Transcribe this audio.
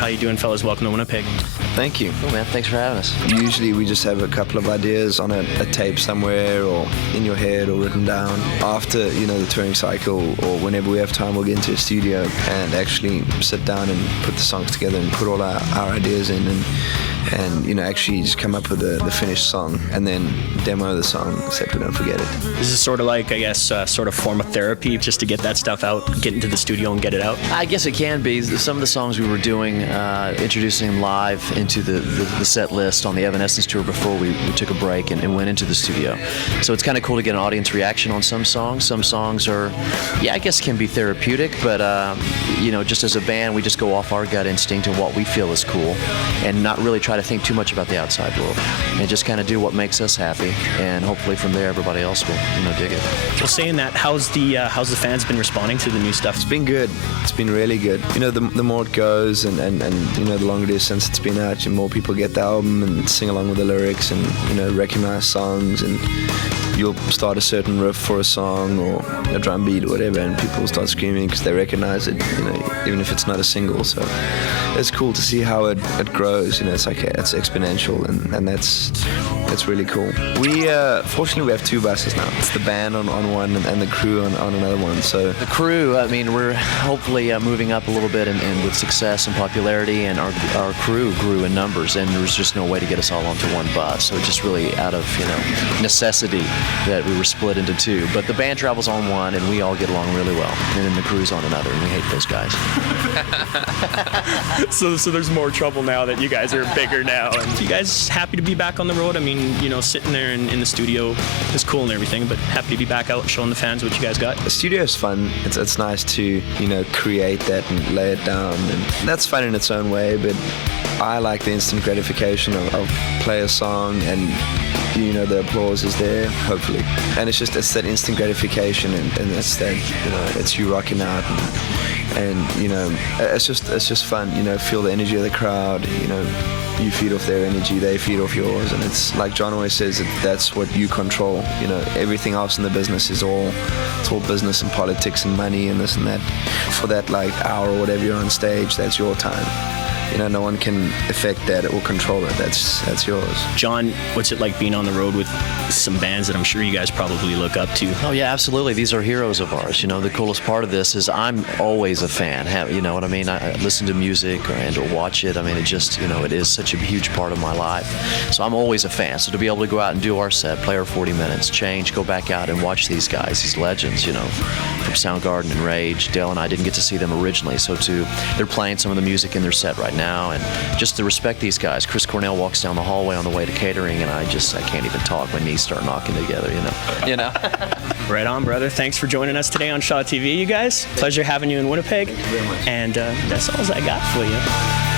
How you doing, fellas? Welcome to Winnipeg. Thank you. Cool, man. Thanks for having us. Usually we just have a couple of ideas on a tape somewhere or in your head or written down. After, the touring cycle or whenever we have time, we'll get into a studio and actually sit down and put the songs together and put all our ideas in and actually just come up with the finished song and then demo the song so that we don't forget it. This is sort of like, I guess, sort of form of therapy just to get that stuff out, get into the studio and get it out? I guess it can be. Some of the songs we were doing, introducing them live into the set list on the Evanescence tour before we took a break and went into the studio. So it's kind of cool to get an audience reaction on some songs. Some songs are, I guess can be therapeutic, but, just as a band, we just go off our gut instinct and what we feel is cool and not really try to think too much about the outside world and just kind of do what makes us happy, and hopefully from there everybody else will dig it. Well, saying that, how's the fans been responding to the new stuff? It's been good. It's been really good. The more it goes and the longer it is since it's been out, the more people get the album and sing along with the lyrics and recognize songs, and you'll start a certain riff for a song or a drum beat or whatever and people will start screaming because they recognize it, even if it's not a single. So it's cool to see how it grows. It's like it's exponential and that's really cool. Fortunately we have two buses now. It's the band on one and the crew on another one. So the crew, we're hopefully moving up a little bit and with success and popularity, and our crew grew in numbers, and there was just no way to get us all onto one bus. So it's just really out of necessity that we were split into two. But the band travels on one and we all get along really well, and then the crew's on another, and we hate those guys. So there's more trouble now that you guys are bigger now. And you guys happy to be back on the road? Sitting there in the studio is cool and everything, but happy to be back out and showing the fans what you guys got? The studio is fun. It's nice to, create that and lay it down, and that's fun in its own way, but I like the instant gratification of play a song and the applause is there, hopefully. And it's that instant gratification and it's that, it's you rocking out and it's just fun, feel the energy of the crowd, you feed off their energy, they feed off yours, and it's like John always says, that's what you control. Everything else in the business it's all business and politics and money and this and that. For that hour or whatever you're on stage, that's your time. No one can affect that or control it. That's yours. John, what's it like being on the road with some bands that I'm sure you guys probably look up to? Oh yeah, absolutely. These are heroes of ours. The coolest part of this is I'm always a fan. You know what I mean? I listen to music or watch it. It just, it is such a huge part of my life. So I'm always a fan. So to be able to go out and do our set, play our 40 minutes, change, go back out and watch these guys, these legends, from Soundgarden and Rage. Dale and I didn't get to see them originally, so they're playing some of the music in their set right now, and just to respect these guys. Chris Cornell walks down the hallway on the way to catering, and I can't even talk. My knees start knocking together, Right on, brother. Thanks for joining us today on Shaw TV, you guys. Pleasure having you in Winnipeg. Thank you very much. And that's all I got for you.